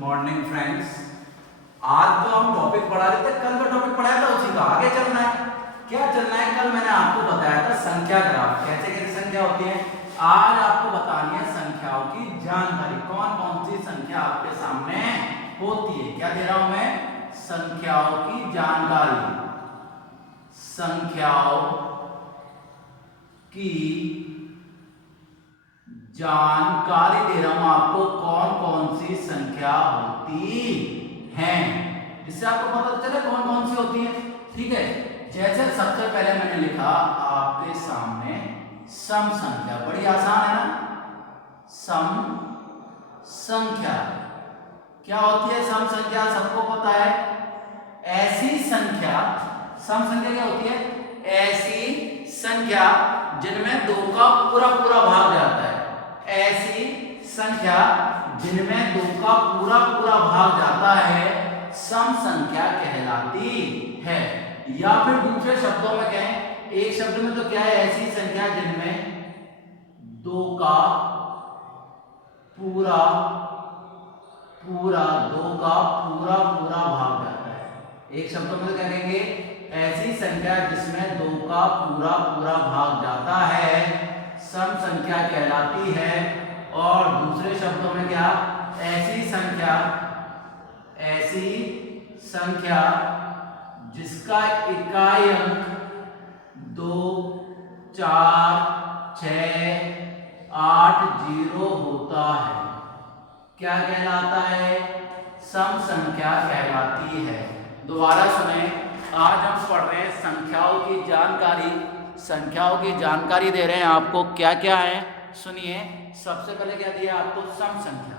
Morning friends. आज जो हम टॉपिक पढ़ा रहे थे, कल का टॉपिक पढ़ाया था उसी का आगे चलना है। क्या चलना है? कल मैंने आपको बताया था संख्या ग्राफ, कैसे कैसे संख्या होती है। आज आपको बतानी है संख्याओं की जानकारी, कौन कौन सी संख्या आपके सामने होती है। क्या दे रहा हूं मैं? संख्याओं की जानकारी, संख्याओं की जानकारी दे रहा हूं आपको, कौन कौन सी संख्या होती है, जिससे आपको पता चले कौन कौन सी होती है। ठीक है, जैसे सबसे पहले मैंने लिखा आपके सामने सम संख्या, बड़ी आसान है ना। सम संख्या क्या होती है? सम संख्या सबको पता है, ऐसी संख्या, सम संख्या क्या होती है? ऐसी संख्या जिनमें दो का पूरा पूरा भाग जाता है। ऐसी संख्या जिनमें दो का पूरा पूरा भाग जाता है सम संख्या कहलाती है। या फिर दूसरे शब्दों में कहें, एक शब्द में तो क्या है? ऐसी संख्या जिनमें दो का पूरा पूरा भाग जाता है। एक शब्दों में तो क्या कहेंगे? ऐसी संख्या जिसमें दो का पूरा पूरा भाग जाता है सम संख्या कहलाती है। और दूसरे शब्दों में क्या? ऐसी संख्या जिसका इकाई अंक 2, 4, 6, 8, 0 होता है क्या कहलाता है? सम संख्या कहलाती है। दोबारा सुने, आज हम पढ़ रहे हैं संख्याओं की जानकारी। संख्याओं की जानकारी दे रहे हैं आपको, क्या क्या है सुनिए। सबसे पहले क्या दिया आपको? सम संख्या।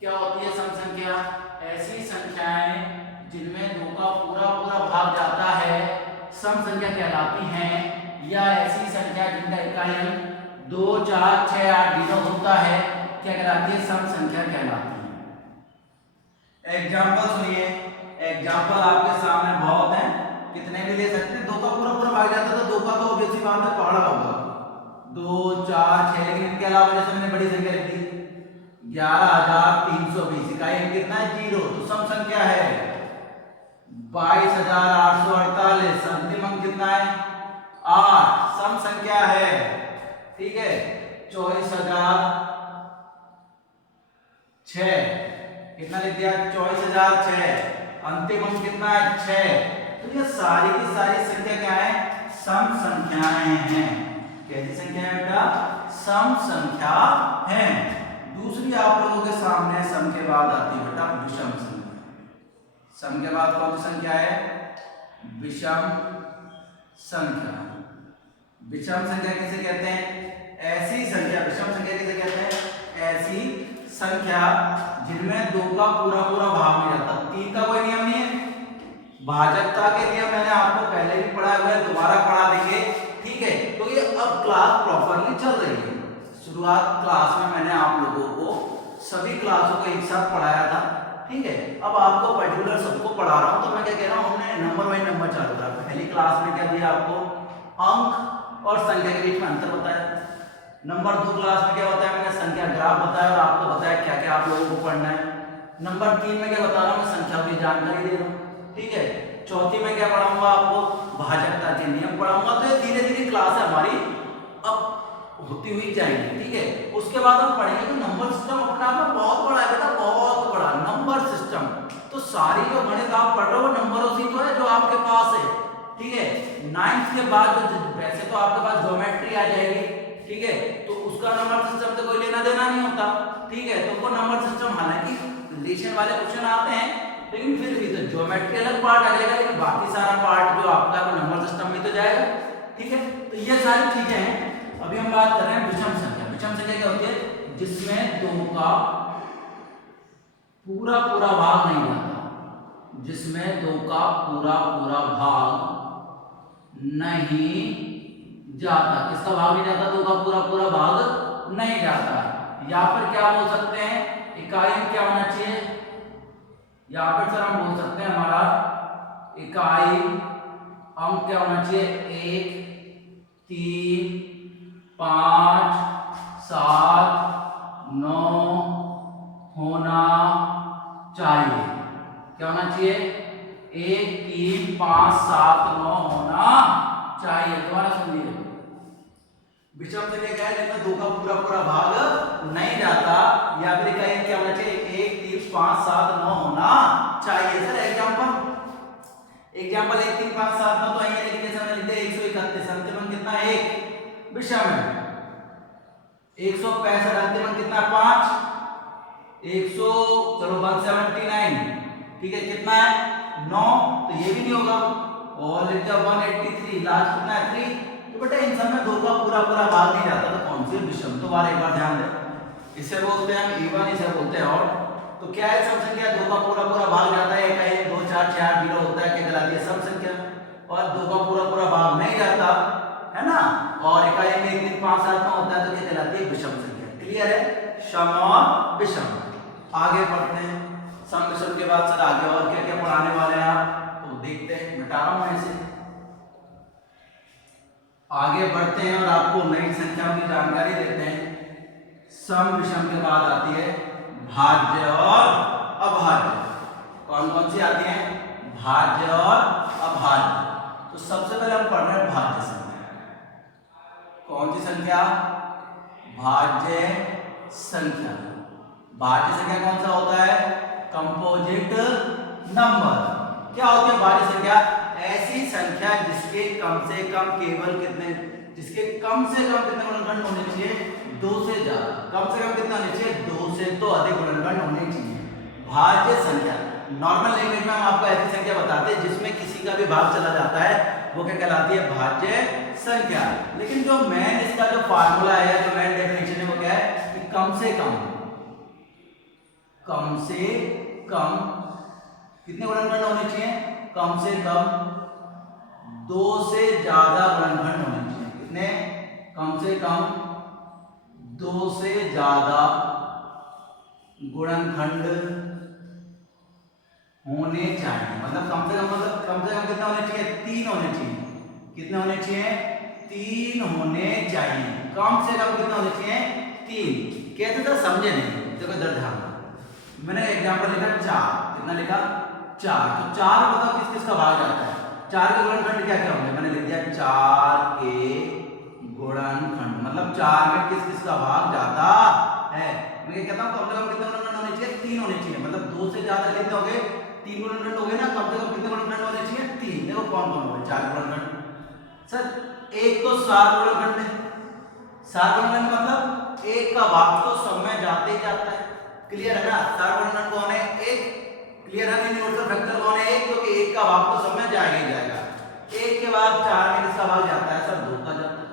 क्या होती है सम संख्या? ऐसी संख्याएं जिनमें दो का पूरा पूरा भाग जाता है सम संख्या कहलाती हैं। या ऐसी संख्या जिनका इकाई अंक 2, 4, 6, 8, 0 होता है क्या कहलाती है? सम संख्या कहलाती है। एग्जाम्पल सुनिए, एग्जाम्पल आपके सामने बहुत हैं, कितने भी ले सकते हैं। दो का पूरा पूरा भाग जाता है तो दो का तो ऑब्वियसली बात है पहाड़ा होगा, 2, 4, 6। लेकिन इनके अलावा जैसे मैंने बड़ी संख्या लिख दी 11,320, इकाई अंक कितना है? 0, तो सम संख्या है। 22,848, अंतिम अंक कितना है? 8, सम संख्या है। ठीक है, 24,006, कितना लिख दिया? 24,006, अंतिम अंक कितना है? 6। तो ये सारी की सारी संख्या क्या है? सम संख्याएं हैं। कैसी संख्या है बेटा? सम संख्या है। दूसरी आप लोगों के सामने सम के बाद आती है बेटा विषम संख्या। सम के बाद कौन सी संख्या है? विषम संख्या। विषम संख्या किसे कहते हैं? ऐसी संख्या, विषम संख्या किसे कहते हैं? ऐसी संख्या जिनमें दो का पूरा पूरा भाग नहीं जाता। 3 का कोई नियम नहीं है। भाजकता के नियम मैंने आपको पहले भी पढ़ा हुआ है, दोबारा पढ़ा देंगे। ठीक है, तो ये अब क्लास प्रॉपरली चल रही है। शुरुआत क्लास में मैंने आप लोगों को सभी क्लासों को एक साथ पढ़ाया था। ठीक है, अब आपको पर्टिकुलर सबको पढ़ा रहा हूं, तो मैं क्या कह रहा हूं, हमने नंबर बाई नंबर चालू करा। पहली क्लास में क्या दिया आपको? अंक और संख्या के बीच में अंतर बताया। नंबर 2 क्लास में क्या बताया? मैंने संख्या ग्राफ बताया और आपको बताया क्या क्या आप लोगों को पढ़ना है। नंबर 3 में क्या बता रहा हूं? मैं संख्याओं की जानकारी दे रहा हूं। ठीक है, चौथी में क्या पढ़ाऊंगा आपको? भाजकता के नियम पढ़ाऊंगा। तो ये धीरे धीरे क्लास हमारी अब होती हुई जाएगी। ठीक है, उसके बाद हम पढ़ेंगे कि नंबर सिस्टम अपने आप में बहुत बड़ा है बेटा, बहुत बड़ा नंबर सिस्टम। तो सारी जो गणित आप पढ़ रहे हो नंबरों से तो है जो आपके पास है। ठीक है, 9th के बाद वैसे तो आपके पास ज्योमेट्री आ जाएगी। ठीक है, तो उसका नंबर सिस्टम से कोई लेना देना नहीं होता। ठीक है, तो वो नंबर सिस्टम हालांकि रिलेशन वाले क्वेश्चन आते हैं, लेकिन फिर भी तो ज्योमेट्री अलग पार्ट आ जाएगा, लेकिन बाकी सारा पार्ट जो आपका है वो नंबर सिस्टम में तो जाएगा। ठीक है, तो ये सारी चीजें हैं। अभी हम बात कर रहे हैं विषम संख्या। विषम संख्या क्या होती है? जिसमें दो का पूरा पूरा भाग नहीं जाता, जिसमें दो का पूरा पूरा भाग नहीं जाता। किसका भाग नहीं जाता? दो का पूरा पूरा भाग नहीं जाता। या फिर क्या बोल सकते हैं? इकाई क्या होना चाहिए? या फिर सर हम बोल सकते हैं हमारा इकाई अंक क्या होना चाहिए? 1, 3, 5, 7, 9 होना चाहिए। क्या होना चाहिए? 1 3 5 7 9 होना चाहिए। दोबारा सुनिए, विषम संख्या क्या है जिसमें 2 का पूरा पूरा भाग नहीं जाता, या फिर क्या होना चाहिए? 1 3 5 7 9 होना चाहिए। सर एग्जांपल 1 3 5 7 9 तो आइए लेकिन जैसे हमने लिख दिया 131, अंतिम कितना? 1 विषम है। 165 अंतिम कितना? 5। 100 चलो 179, ठीक है, कितना है? 9, तो ये भी नहीं होगा। और लिख दिया 183, लास्ट कितना है? 3। तो बेटा इन सब में 2 का पूरा पूरा भाग नहीं जाता, तो कौन सी विषम? तो बार एक बार ध्यान दें, इसे बोलते हैं हम इवन, इसे बोलते हैं ऑड। तो क्या है सम संख्या? 2 का पूरा पूरा भाग जाता है, 1 2 4 6 8 0 होता है, क्या कहलाती है? सम संख्या। और 2 का पूरा पूरा भाग नहीं जाता है ना, और 1 1 3 5 7 9 होता है, तो क्या कहलाती है? विषम संख्या। क्लियर है? सम और विषम। आगे पढ़ते हैं। सम विषम के बाद सर आगे और क्या क्या पढ़ाने वाले हैं आप, तो देखते हैं। मिटा रहा हूं इसे, आगे बढ़ते हैं और आपको नई संख्याओं की जानकारी देते हैं। सम विषम के बाद आती है भाज्य और अभाज्य। कौन कौन सी आती हैं? भाज्य और अभाज्य। तो सबसे पहले हम पढ़ रहे हैं भाज्य संख्या। कौन सी संख्या? भाज्य संख्या। भाज्य संख्या कौन सा होता है? Composite number. क्या होती है भाज्य संख्या? ऐसी संख्या जिसके कम से कम केवल कितने, जिसके कम से कम कितने गुणनखंड होने चाहिए? 2 से ज्यादा। कम से कम कितने होने चाहिए? 2 से तो अधिक गुणनखंड होने चाहिए। भाज्य संख्या नॉर्मल लैंग्वेज में हम आपको ऐसी संख्या बताते हैं जिसमें किसी का भी भाग चला जाता है, वो क्या कहलाती है? भाज्य संख्या। लेकिन जो मेन इसका जो फार्मूला है, जो मेन डेफिनेशन है, वो क्या है कि कम से कम कितने गुणनखंड होने चाहिए? कम से कम 2 से ज्यादा गुणनखंड होने चाहिए। कितने? कम से कम 2 से ज्यादा गुणनखंड होने चाहिए। मतलब कम से कम कितने होने चाहिए? 3 होने चाहिए। कितने होने चाहिए? 3 होने चाहिए। कम से कम कितने होने चाहिए? 3। कहते तो समझे नहीं, देखो इधर ध्यान। मैंने एग्जांपल लिखा 4, कितना लिखा? 4। तो 4 बताओ किस किस का भाग जाता है? 4 के गुणनखंड क्या क्या होंगे? मैंने लिख दिया 4 के गुणनखंड, मतलब 4 में किस किस का भाग जाता है? मैं कहता हूं कम से कम कितने गुणनखंड होने चाहिए? 3 होने चाहिए। मतलब 2 से ज्यादा कितने हो गए? 3 गुणनखंड हो गए ना। कम से कम कितने गुणनखंड होने चाहिए? 3। देखो कौन कौन हो गए? 4 गुणनखंड। सर एक तो 7 गुणनखंड है। 7 गुणनखंड मतलब 1 का भाग तो सब में जाते ही जाता है। क्लियर है ना? 7 गुणनखंड कौन है? 1। क्लियर है? यूनिवर्सल फैक्टर कौन है? 1, क्योंकि 1 का भाग तो सब में जाएगा ही जाएगा। 1 के बाद 4 में किसका भाग जाता है? सर 2 का जाता है।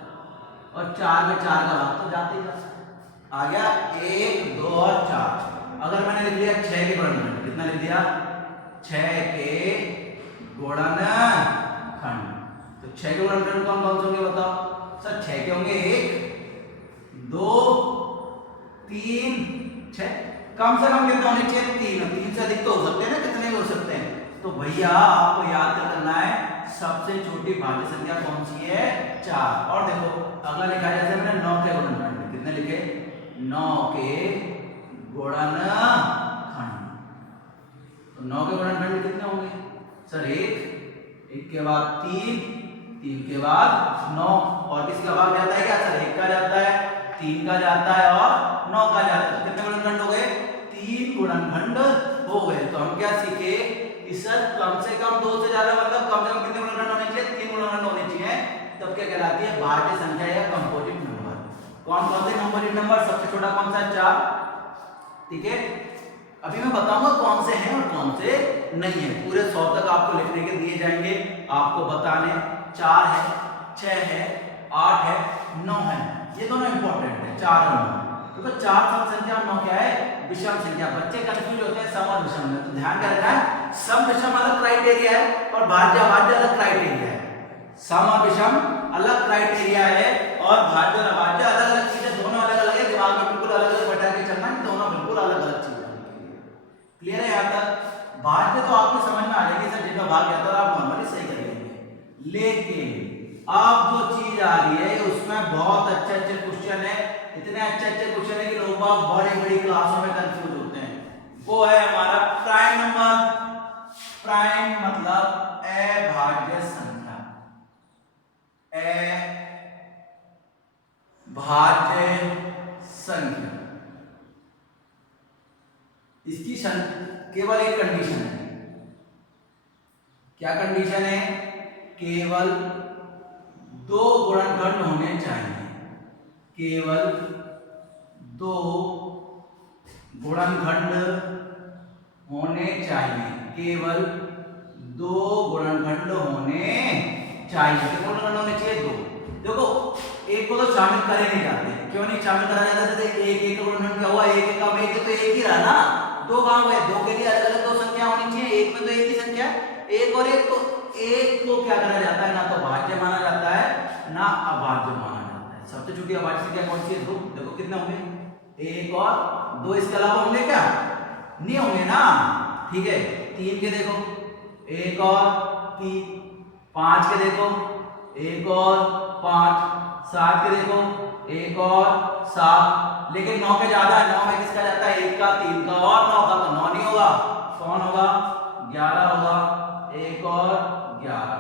और 4 में 4 का भाग तो जाते ही जाता है। आ गया 1 2 और 4। अगर मैंने लिख दिया 6 के गुणनखंड, कितना लिख दिया? 6 के गुणनखंड। तो 6 के गुणनखंड कौन कौन से होंगे बताओ? सर 6 के होंगे 1 2 3 6। कम से कम कितने होने चाहिए? 3। 3 से अधिक तो हो सकते हैं ना, कितने भी हो सकते हैं। तो भैया आपको याद करना है सबसे छोटी भाज्य संख्या कौन सी है? 4। और देखो अगला लिखा है, जैसे मैंने 9 के गुणनखंड, कितने लिखे? 9 के गुणनखंड। तो 9 के गुणनखंड कितने होंगे? सर 1 के बाद 3 के बाद 9। और किसका भाग जाता है? क्या सर 1 का जाता है, 3 का जाता है और 9 का जाता है। तो कितने गुणनखंड हो गए? 3 गुणनखंड हो गए। तो हम क्या सीखे कि सर कम से कम 2 से ज्यादा, मतलब कम से कम कितने गुणनखंड होने चाहिए? 3 गुणनखंड होने चाहिए। तब क्या कहलाती है? भाज्य संख्या या कंपोजिट नंबर। कौन कौन से कंपोजिट नंबर? सबसे छोटा कौन सा? 4। ठीक है, अभी मैं बताऊंगा कौन से हैं और कौन से नहीं है। पूरे 100 तक आपको लिखने के दिए जाएंगे, आपको बताने। 4 है, 6 है, 8 है, 9 है। ये दोनों इंपॉर्टेंट है, 4 और 9। तो 4 सम संख्या और 9 क्या है? विषम संख्या। बच्चे कंफ्यूज होते हैं सम और विषम में, तो ध्यान क्या रखना है? सम विषम अलग क्राइटेरिया है और भाज्य अभाज्य अलग क्राइटेरिया है। सम और विषम अलग क्राइटेरिया है और भाज्य और अभाज्य अलग अलग चीजें, दोनों अलग अलग है। दिमाग में बिल्कुल अलग अलग बैठा के चलना है, दोनों बिल्कुल अलग अलग चीजें। क्लियर है? यहाँ तक भाज्य तो आपको समझ में आ जाएगी सर, जिनका भाग जाता है आप नॉर्मली सही कर लेंगे। लेकिन अब जो चीज आ रही है उसमें बहुत अच्छे अच्छे क्वेश्चन है, इतने अच्छे अच्छे क्वेश्चन है कि लोग बड़ी बड़ी क्लासों में कंफ्यूज होते हैं। वो है हमारा इसकी केवल एक कंडीशन है। क्या कंडीशन है? केवल 2 गुणनखंड होने चाहिए। केवल 2 गुणनखंड होने चाहिए। केवल 2 गुणनखंड होने चाहिए। कितने गुणनखंड होने चाहिए? 2। देखो एक को तो शामिल करे नहीं जाते। क्यों नहीं शामिल करा जाता? जैसे एक का गुणनखंड क्या हुआ? एक का एक तो एक ही रहा ना। 2 कहां हुए? 2 के लिए अलग अलग 2 संख्या होनी चाहिए। एक में तो एक ही संख्या, एक और एक, तो एक को क्या करा जाता है? ना तो भाज्य माना जाता है ना अभाज्य माना जाता है। सबसे छोटी अभाज्य संख्या कौन सी है? 2। देखो कितने होंगे? 1 और 2, इसके अलावा होंगे क्या? नहीं होंगे ना। ठीक है, 3 के देखो 1 और 3, 5 के देखो 1 और 5, 7 के देखो 1 और 7, लेकिन 9 के ज्यादा है। 9 में किसका जाता है? 1 का, 3 का और 9 का, तो 9 नहीं होगा। कौन होगा? 11 होगा। 1 और 11।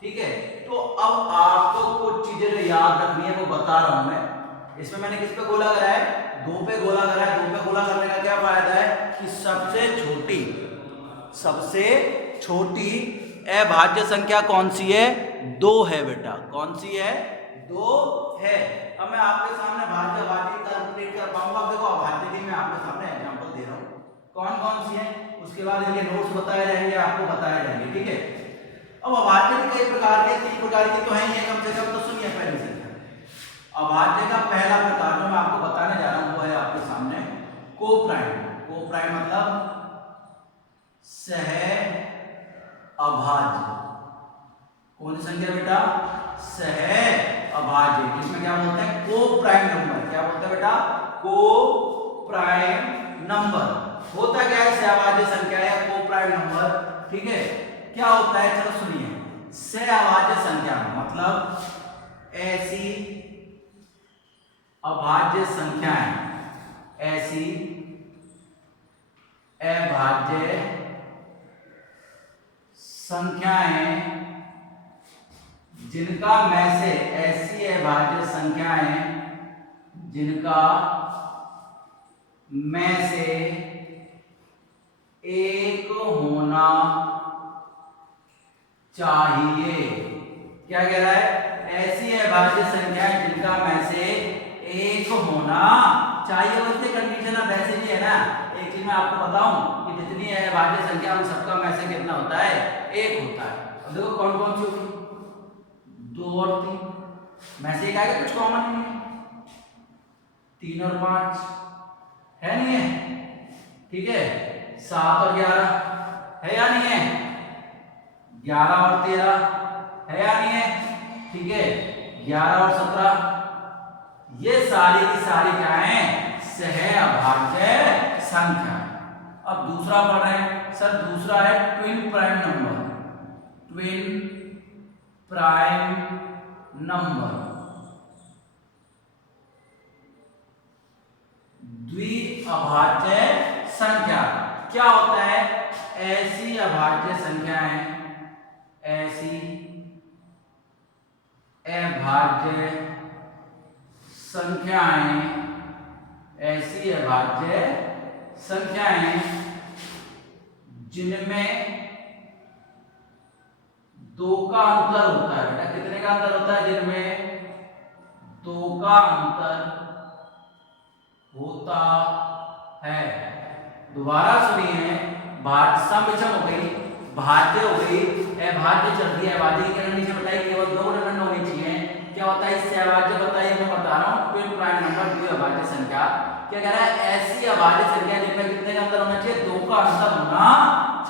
ठीक है, तो अब आपको कुछ चीजें जो याद रखनी है वो बता रहा हूं मैं। इसमें मैंने किस पे गोला करा है? 2 पे गोला करा है। 2 पे गोला करने का क्या फायदा है कि सबसे छोटी अभाज्य संख्या कौन सी है? 2 है बेटा। कौन सी है? 2 है। अब मैं आपके सामने भाज्य अभाज्य कैलकुलेट कर पाऊंगा। अब देखो अभाज्य की मैं आपके सामने एग्जांपल दे रहा हूं कौन कौन सी है, उसके बाद इनके नोट्स बताए जाएंगे, आपको बताए जाएंगे। ठीक है, अब अभाज्य भी कई प्रकार के, 3 प्रकार के तो है ही है कम से कम। तो सुनिए पहले से, अभाज्य का पहला प्रकार जो मैं आपको बताने जा रहा हूं वो है आपके सामने कोप्राइम। कोप्राइम मतलब सह अभाज्य। कौन सी संख्या बेटा? सह अभाज्य, जिसमें क्या बोलते हैं? Coprime number. क्या बोलते हैं बेटा? Coprime number. होता क्या है? सहअभाज्य संख्या या कोप्राइम नंबर। ठीक है, क्या होता है? चलो सुनिए। सहअभाज्य संख्या मतलब ऐसी अभाज्य संख्याएं, ऐसी अभाज्य संख्याएं जिनका में से, ऐसी अभाज्य संख्याएं जिनका में से एक होना चाहिए। क्या कह रहा है? ऐसी अभाज्य संख्याएं जिनका में से एक होना चाहिए। वैसे कंडीशन अब वैसे भी है ना। एक चीज मैं आपको बताऊं कि जितनी अभाज्य संख्या उन सबका में से कितना होता है? 1 होता है। अब देखो कौन कौन सी होगी? 2 और 3 में से एक आएगा, कुछ कॉमन नहीं है। 3 और 5 है, नहीं है? ठीक है, 7 और 11 है या नहीं है? 11 और 13 है या नहीं है? ठीक है, 11 और 17, ये सारी की सारी क्या है? सहअभाज्य संख्या। अब दूसरा पढ़ रहे हैं सर, दूसरा है twin prime number. Twin prime number, द्विअभाज्य संख्या। क्या होता है? ऐसी अभाज्य संख्याएं, ऐसी अभाज्य संख्याएं, ऐसी अभाज्य संख्याएं जिनमें 2 का अंतर होता है। बेटा कितने का अंतर होता है? जिनमें 2 का अंतर होता है। दोबारा सुनिए, सम विषम हो गई, भाज्य हो गई, अभाज्य चलती है। अभाज्य की कंडीशन बताइए, केवल 2 गुणनखंड होनी चाहिए। क्या होता है इससे अभाज्य? बताइए, मैं बता रहा हूं। ट्विन प्राइम नंबर, द्विअभाज्य संख्या। क्या कह रहा है? ऐसी अभाज्य संख्या जिनमें कितने का अंतर होना चाहिए? 2 का अंतर होना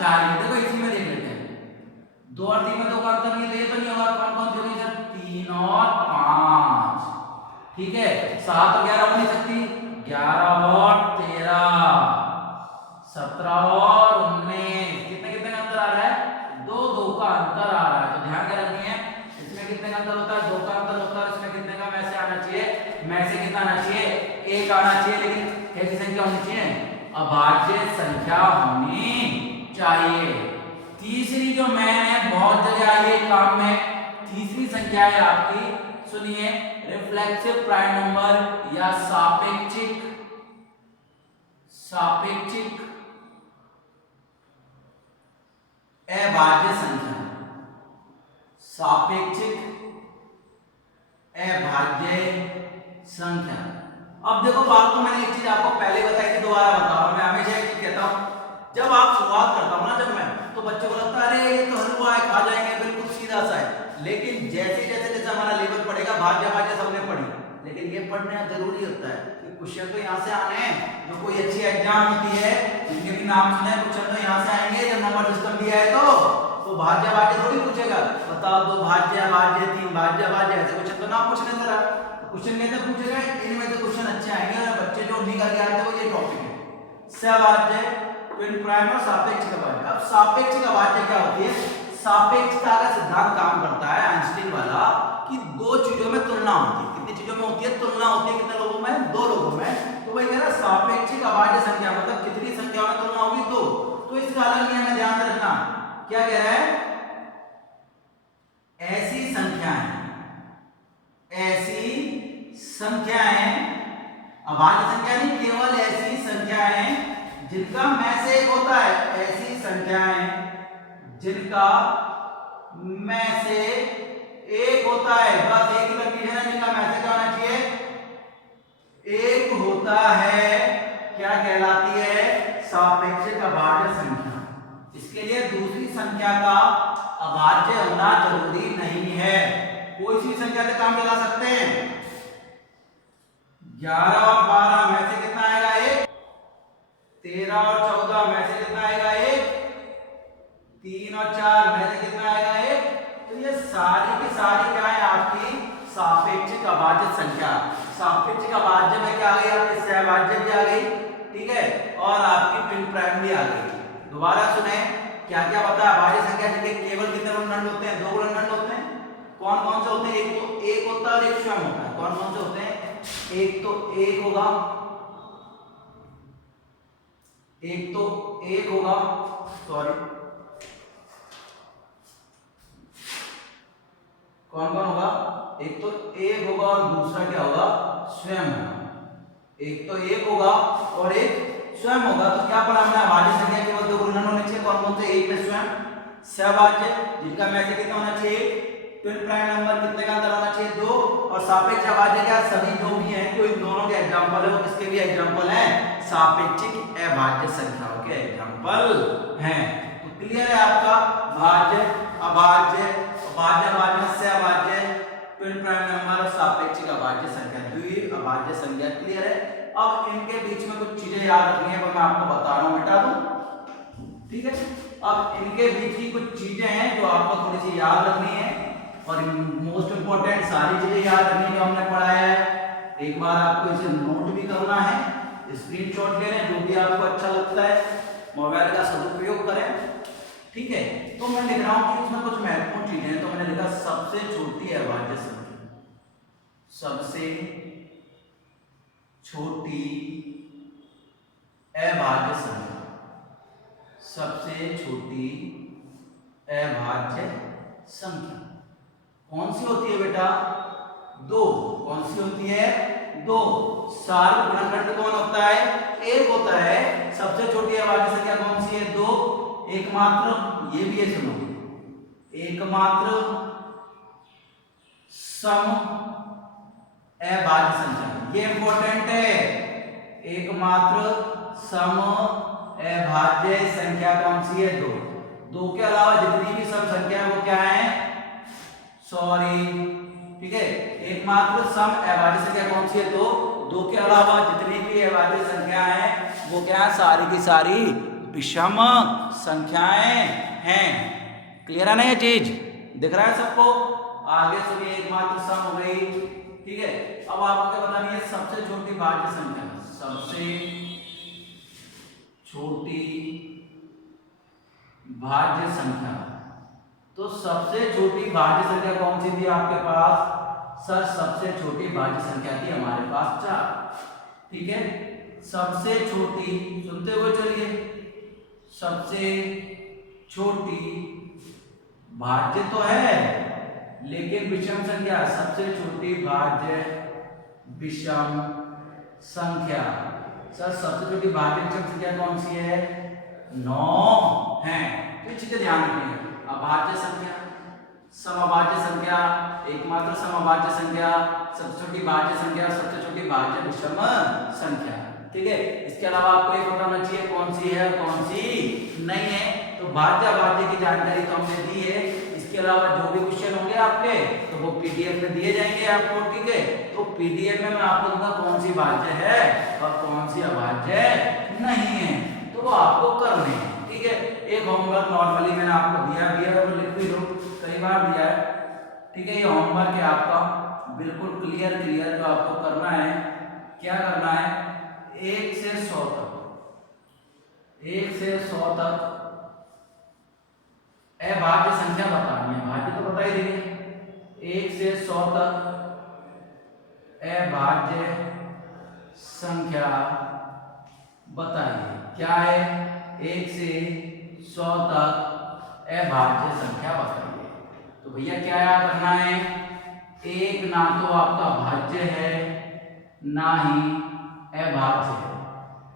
चाहिए। देखो इसी में देख लेते हैं, 2 और 3 में 2 का अंतर नहीं, तो ये तो नहीं होगा। कौन कौन सी होगी सर? 3 और 5। ठीक है, 7 और 11 हो नहीं सकती। 11 और 13, 17 और 19, कितने कितने का अंतर आ रहा है? 2 2 का अंतर आ रहा है। तो ध्यान क्या रखनी है? इसमें कितने का अंतर होता है? 2 का अंतर होता है। इसमें कितने का में से आना चाहिए? में से कितना आना चाहिए? 1 आना चाहिए। लेकिन कैसी संख्या होनी चाहिए? अभाज्य संख्या होनी चाहिए। तीसरी जो मैं है, बहुत जगह आई है काम में, तीसरी संख्या है आपकी, सुनिए, रिफ्लेक्सिव प्राइम नंबर या सापेक्षिक अभाज्य संख्या, सापेक्षिक अभाज्य संख्या। अब देखो बात, तो मैंने एक चीज आपको पहले बताई थी, दोबारा बता रहा हूं। मैं हमेशा एक चीज कहता हूं, जब आप शुरुआत करता हूं ना, जब मैं, तो बच्चों को लगता है अरे ये तो हलवा है, खा जाएंगे, बिल्कुल सीधा सा है। लेकिन जैसे जैसे हमारा लेवल पड़ेगा, भाज्य भाज्य सबने पढ़ी, लेकिन ये पढ़ना जरूरी होता है कि क्वेश्चन तो यहाँ से आने हैं। जो कोई अच्छी एग्जाम होती है, जिनके भी नाम सुने, क्वेश्चन तो यहाँ से आएंगे। जब नंबर सिस्टम दिया है तो भाज्य भाज्य थोड़ी पूछेगा, बताओ दो भाज्य भाज्य, तीन भाज्य भाज्य, ऐसे क्वेश्चन तो ना पूछने जरा। क्वेश्चन कैसे पूछेगा, इनमें से क्वेश्चन अच्छे आएंगे, और बच्चे जो नहीं करके आते वो ये टॉपिक है, सहभाज्य, ट्विन प्राइम और सापेक्षिक अभाज्य। अब सापेक्षिक अभाज्य क्या होती है? सापेक्षता का सिद्धांत काम करता है आइंस्टीन वाला, कि दो चीजों में तुलना होती है। कितनी चीजों में होती है? तुलना होती है। कितने लोगों में? दो लोगों में। तो वही कह रहा है सापेक्षिक अभाज्य संख्या मतलब कितनी संख्याओं में तुलना होगी? दो। तो इसका अलग नियम है, ध्यान रखना। क्या कह रहा है? ऐसी संख्याएं, अभाज्य संख्या नहीं, केवल ऐसी संख्याएं जिनका में से एक होता है। ऐसी संख्याएं जिनका में से एक होता है, बस एक ही कंडीशन है, जिनका में से क्या होना चाहिए? एक होता है। क्या कहलाती है? सापेक्षिक अभाज्य संख्या। इसके लिए दूसरी संख्या का अभाज्य होना जरूरी नहीं है, कोई सी संख्या से काम चला सकते हैं। 11 और 12 में से कितना आएगा? 1। 13 और 14 में से कितना आएगा? 1। 3 और 4 में से कितना आएगा? 1। तो ये सारी की सारी क्या है? आपकी सापेक्षिक अभाज्य संख्या। सापेक्षिक अभाज्य में क्या आ गई? आपकी सहभाज्य भी आ गई, ठीक है, और आपकी ट्विन प्राइम भी आ गई। दोबारा सुने, क्या क्या बता? अभाज्य संख्या जिनके केवल कितने गुणनखंड होते हैं? 2 गुणनखंड होते हैं। कौन कौन से होते हैं? एक तो एक होता है और एक स्वयं होता है। कौन कौन से होते हैं? एक तो एक होगा, सॉरी, कौन कौन होगा? एक तो एक होगा और दूसरा क्या होगा? स्वयं होगा। एक तो एक होगा और एक स्वयं होगा। तो क्या पढ़ा हमने? अभाज्य संख्या केवल 2 गुणनखंड होने चाहिए। कौन कौन से? एक में स्वयं। सहभाज्य जिनका में से कितना होना चाहिए? ट्विन प्राइम नंबर कितने का अंतर होना चाहिए? 2। और सापेक्ष अभाज्य क्या? सभी जो भी हैं, तो इन दोनों के एग्जांपल है, वो किसके भी एग्जांपल हैं? सापेक्षिक अभाज्य संख्याओं के एग्जांपल हैं। तो क्लियर है आपका? भाज्य, अभाज्य, भाज्य, सहभाज्य, ट्विन प्राइम नंबर और सापेक्षिक अभाज्य संख्या, द्विअभाज्य संख्या। क्लियर है? अब इनके बीच में कुछ चीजें याद रखनी है, वो मैं आपको बता रहा हूं, मिटा दूं, ठीक है? अब इनके बीच की कुछ चीजें हैं जो आपको थोड़ी सी याद रखनी है, और मोस्ट इंपोर्टेंट सारी चीजें याद रखनी जो हमने पढ़ाया है। एक बार आपको इसे नोट भी करना है, स्क्रीनशॉट ले लें, जो भी आपको अच्छा लगता है, मोबाइल का सदुपयोग करें, ठीक है? तो मैं लिख रहा हूं कि उसमें कुछ महत्वपूर्ण चीजें हैं। तो मैंने लिखा सबसे छोटी अभाज्य संख्या, सबसे छोटी अभाज्य संख्या, सबसे छोटी अभाज्य संख्या कौन सी होती है बेटा? 2। कौन सी होती है? 2। सार्व गुणनखंड कौन होता है? 1 होता है। सबसे छोटी अभाज्य संख्या कौन सी है? 2। एकमात्र, ये भी है, सुनो, एकमात्र सम अभाज्य संख्या, ये इंपॉर्टेंट है। एकमात्र सम अभाज्य संख्या कौन सी है? 2। 2 के अलावा जितनी भी सम संख्या है वो क्या है? सॉरी, ठीक है, एकमात्र सम अभाज्य संख्या कौन सी है? 2। 2 के अलावा जितनी भी अभाज्य संख्या है वो क्या है? सारी की सारी विषम संख्याएं हैं। क्लियर है ना ये चीज? दिख रहा है सबको? आगे सुनिए, एकमात्र सम हो गई, ठीक है। अब आपको क्या बतानी है? सबसे छोटी भाज्य संख्या, सबसे छोटी भाज्य संख्या। तो सबसे छोटी भाज्य संख्या कौन सी थी आपके पास? सर सबसे छोटी भाज्य संख्या थी हमारे पास 4, ठीक है। सबसे छोटी, सुनते हुए चलिए, सबसे छोटी भाज्य तो है लेकिन विषम संख्या, सबसे छोटी भाज्य विषम संख्या। सर सबसे छोटी भाज्य विषम संख्या कौन सी है? 9 है। तो चीजें ध्यान रखिएगा। अभाज्य संख्या, समअभाज्य संख्या, एकमात्र समअभाज्य संख्या, सबसे छोटी भाज्य संख्या और सबसे छोटी भाज्य विषम संख्या। ठीक है, इसके अलावा आपको ये पता होना चाहिए कौन सी है कौन सी नहीं है। तो भाज्य अभाज्य की जानकारी तो हमने दी है। इसके अलावा जो भी क्वेश्चन होंगे आपके तो वो पीडीएफ में दिए जाएंगे आपको। ठीक है, तो पीडीएफ में मैं आपको दूंगा कौन सी भाज्य है और कौन सी अभाज्य नहीं है, तो वो आपको करने हैं। ठीक है, एक होमवर्क नॉर्मली मैंने आपको दिया भी है और लिख भी लो, कई बार दिया है। ठीक है, ये होमवर्क है आपका बिल्कुल क्लियर जो आपको करना है। क्या करना है, 1 से 100 तक, 1 से 100 तक अभाज्य संख्या बतानी है। भाज्य तो बता ही देंगे। 1 से 100 तक अभाज्य संख्या बताइए। क्या है, 1 से 100 तक अभाज्य संख्या बताइए। तो भैया क्या याद रखना है, एक ना तो आपका भाज्य है ना ही अभाज्य है।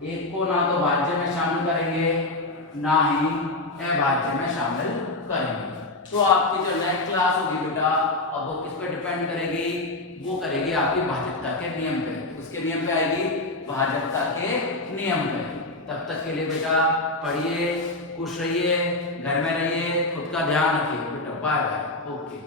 एक को ना तो भाज्य में शामिल करेंगे ना ही अभाज्य में शामिल करेंगे। तो आपकी जो नेक्स्ट क्लास होगी बेटा, अब वो किस पे डिपेंड करेगी, वो करेगी आपकी भाज्यता के नियम पे। उसके नियम पे आएगी, भाज्यता के नियम पे। तब तक के लिए बेटा पढ़िए, खुश रहिए, घर में रहिए, खुद का ध्यान रखिए बेटा। Bye bye, okay.